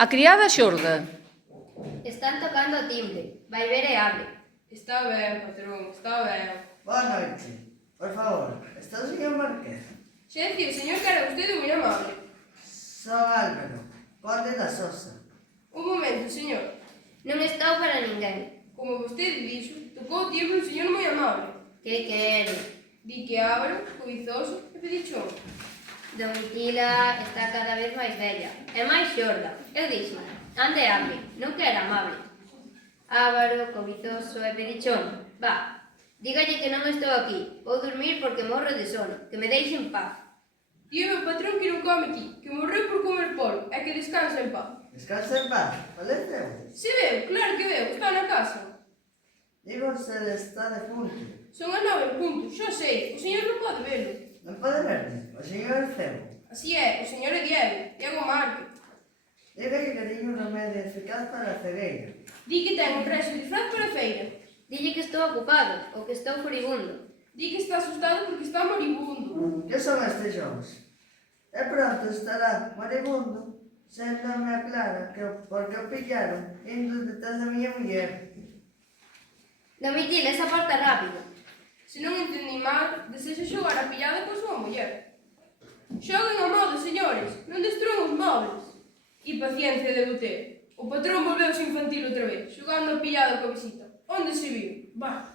A criada xorda. Están tocando o timbre. Vai ver e abre. Está ben, patrón, está ben. Boa noite. Por favor, está o señor Marqués? Xa dicía o señor que era vostede moi amable. Son Álvaro, conde da Sosa. Un momento, señor. Non estou para ninguén. Como vostede dixo, tocou o timbre un señor moi amable. Que quere? Di que ábaro, cobizoso e pedichón. Domitila está cada vez máis bella e máis xorda. Eu dixo, ande abre, non que era amable. Ávaro, cobizoso e pedichón. Va, dígalle que non estou aquí. Vou dormir porque morro de sono. Que me deixe en paz. Di o meu patrón que non come aquí, que morreu por comer polvo e que descansa en paz. Descansa en paz. Faleceu? Se veu, claro que veu, está na casa. Digo se ele está defunto. Son as 9 en punto, xa sei, o señor non pode velo. Non pode verde. O señor é cego. Así é, o señor é Diego Márquez. Dígalle que teño un remedio eficaz para a cegueira. Di que ten un resto de disfraz para a feira. Dille que estou ocupado ou que estou furibundo. Di que está asustado porque está moribundo. Que son estes xogos? E pronto estará moribundo, sendo-me a clara que porque o pillaron indo detrás da miña muller. Domitila, esa porta rápido. Se non entendi mal, desexa xogar a pillada con súa muller. Xoguen a modo, señores, non destruen os móveis. E paciencia debo ter. O patrón volveuse infantil outra vez, xogando a pillada coa visita. Onde se viu? Bah!